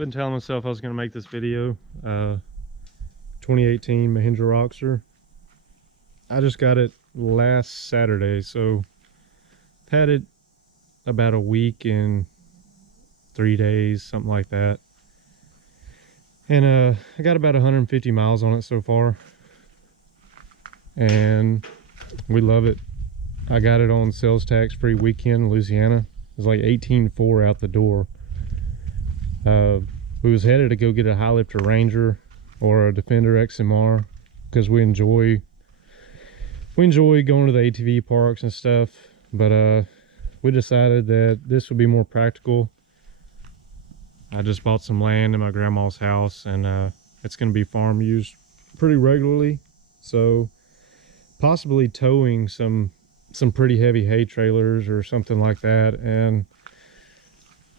been telling myself I was going to make this video. 2018 Mahindra Roxor. I just got it last Saturday, so I've had it about a week and 3 days, something like that. And I got about 150 miles on it so far, and we love it. I got it on sales tax free weekend in Louisiana. It was like $18,400 out the door. We was headed to go get a high lifter Ranger or a Defender XMR because we enjoy going to the ATV parks and stuff, but we decided that this would be more practical. I just bought some land in my grandma's house, and it's going to be farm used pretty regularly, so possibly towing some pretty heavy hay trailers or something like that. And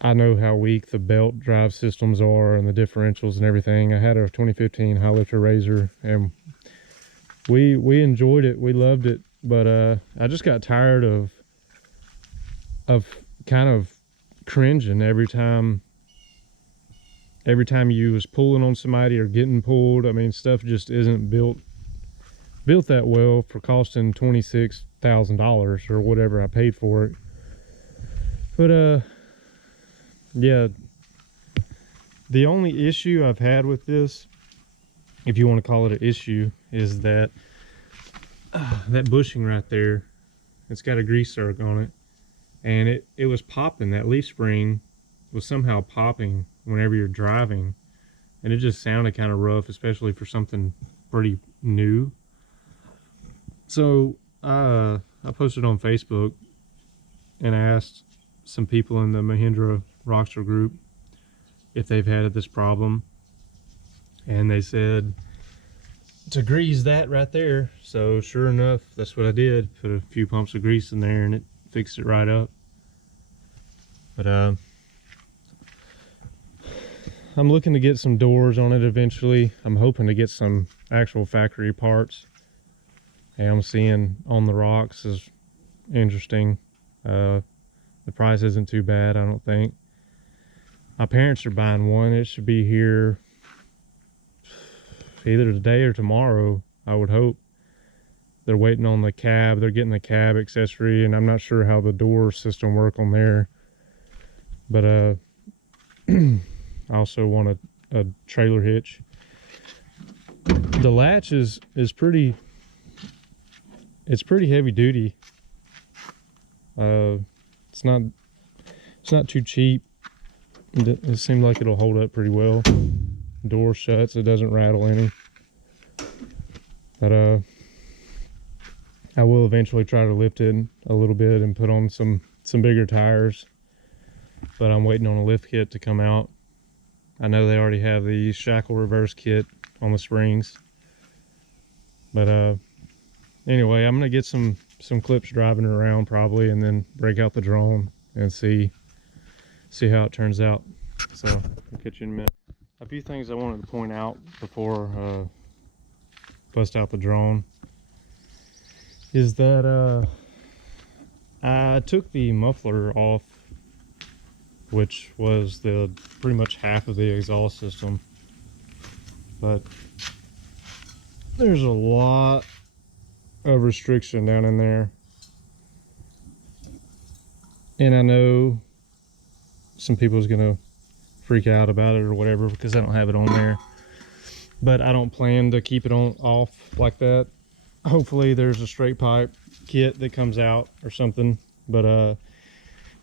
I know how weak the belt drive systems are and the differentials and everything. I had a 2015 high lifter Razor, and we enjoyed it. We loved it, but I just got tired of kind of cringing every time you was pulling on somebody or getting pulled. I mean, stuff just isn't built that well for costing $26,000 or whatever I paid for it. But yeah, the only issue I've had with this, if you want to call it an issue, is that that bushing right there, it's got a grease zerk on it, and it was popping. That leaf spring was somehow popping whenever you're driving, and it just sounded kind of rough, especially for something pretty new. So I posted on Facebook and asked some people in the Mahindra Roxor group if they've had this problem, and they said to grease that right there. So sure enough, that's what I did. Put a few pumps of grease in there and it fixed it right up. But I'm looking to get some doors on it eventually. I'm hoping to get some actual factory parts. And I'm seeing on the rocks is interesting. The price isn't too bad, I don't think. My parents are buying one. It should be here either today or tomorrow, I would hope. They're waiting on the cab. They're getting the cab accessory, and I'm not sure how the door system work on there. But I also want a trailer hitch. The latch is pretty, it's pretty heavy duty. It's not too cheap. It seemed like it'll hold up pretty well. Door shuts, it doesn't rattle any. But I will eventually try to lift it a little bit and put on some bigger tires. But I'm waiting on a lift kit to come out. I know they already have the shackle reverse kit on the springs. But anyway, I'm gonna get some clips driving around probably, and then break out the drone and see how it turns out. So I'll catch you in a minute. A few things I wanted to point out before bust out the drone is that I took the muffler off, which was pretty much half of the exhaust system, but there's a lot of restriction down in there, and I know some people's gonna freak out about it or whatever because I don't have it on there, but I don't plan to keep it off like that. Hopefully there's a straight pipe kit that comes out or something, but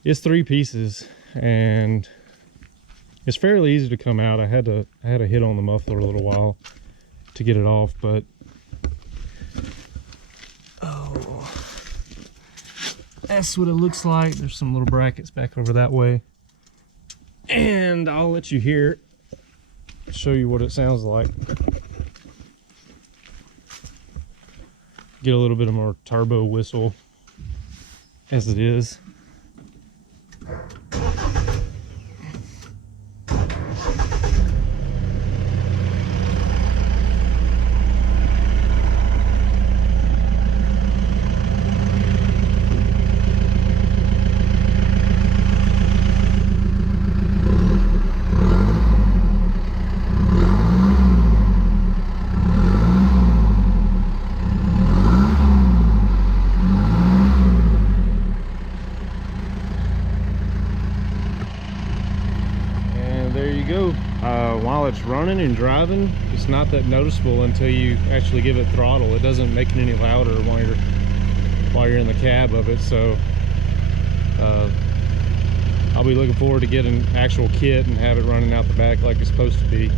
it's 3 pieces and it's fairly easy to come out. I had to hit on the muffler a little while to get it off, but oh, that's what it looks like. There's some little brackets back over that way, and I'll let you hear it, show you what it sounds like. Get a little bit of more turbo whistle as it is. it's running and driving, it's not that noticeable until you actually give it throttle. It doesn't make it any louder while you're in the cab of it. So I'll be looking forward to getting an actual kit and have it running out the back like it's supposed to be.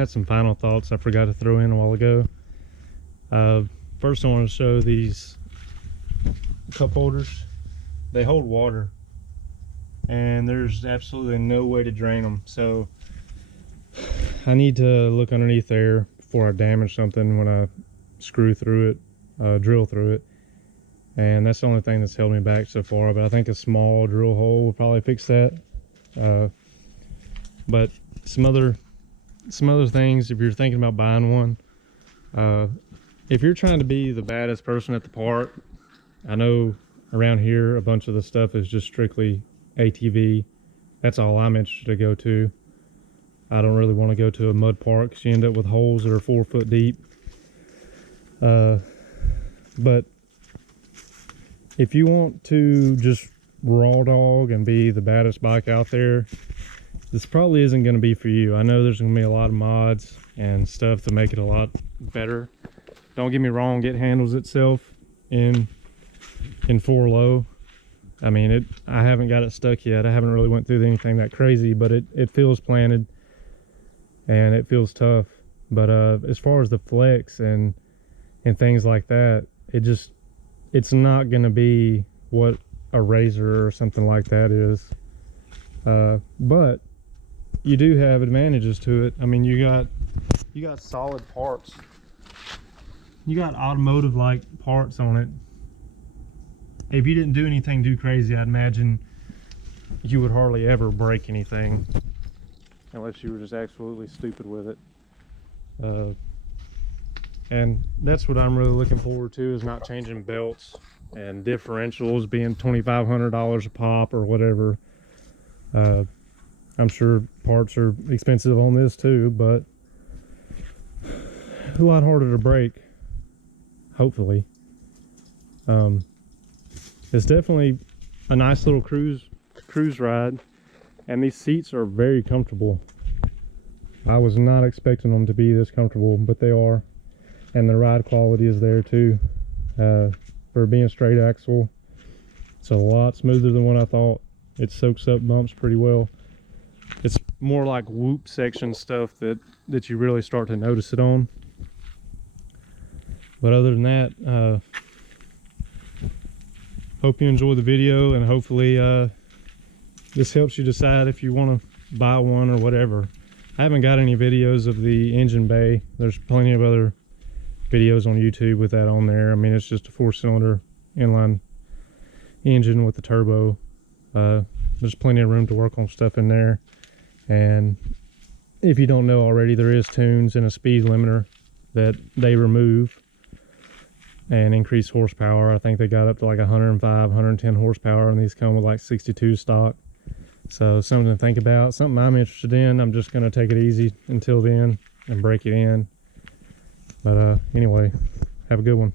had some final thoughts I forgot to throw in a while ago. First I want to show these cup holders. They hold water and there's absolutely no way to drain them, so I need to look underneath there before I damage something when I screw through it, drill through it. And that's the only thing that's held me back so far, but I think a small drill hole will probably fix that. But some other things, if you're thinking about buying one, if you're trying to be the baddest person at the park, I know around here a bunch of the stuff is just strictly ATV. That's all I'm interested to go to. I don't really want to go to a mud park because you end up with holes that are 4 foot deep. But if you want to just raw dog and be the baddest bike out there, this probably isn't going to be for you. I know there's going to be a lot of mods and stuff to make it a lot better. Don't get me wrong, it handles itself in 4 low. I mean, I haven't got it stuck yet. I haven't really went through anything that crazy, but it feels planted and it feels tough. But as far as the flex and things like that, it's not going to be what a Razor or something like that is. But you do have advantages to it. I mean, you got solid parts. You got automotive like parts on it. If you didn't do anything too crazy, I'd imagine you would hardly ever break anything unless you were just absolutely stupid with it. And that's what I'm really looking forward to, is not changing belts and differentials being $2,500 a pop or whatever. I'm sure parts are expensive on this too, but a lot harder to break, hopefully. It's definitely a nice little cruise ride, and these seats are very comfortable. I was not expecting them to be this comfortable, but they are. And the ride quality is there too. For being straight axle, it's a lot smoother than what I thought. It soaks up bumps pretty well. It's more like whoop section stuff that you really start to notice it on. But other than that, hope you enjoyed the video, and hopefully this helps you decide if you want to buy one or whatever. I haven't got any videos of the engine bay. There's plenty of other videos on YouTube with that on there. I mean, it's just a 4-cylinder inline engine with the turbo. There's plenty of room to work on stuff in there. And if you don't know already, there is tunes and a speed limiter that they remove and increase horsepower. I think they got up to like 105, 110 horsepower, and these come with like 62 stock. So something to think about, something I'm interested in. I'm just going to take it easy until then and break it in. But anyway, have a good one.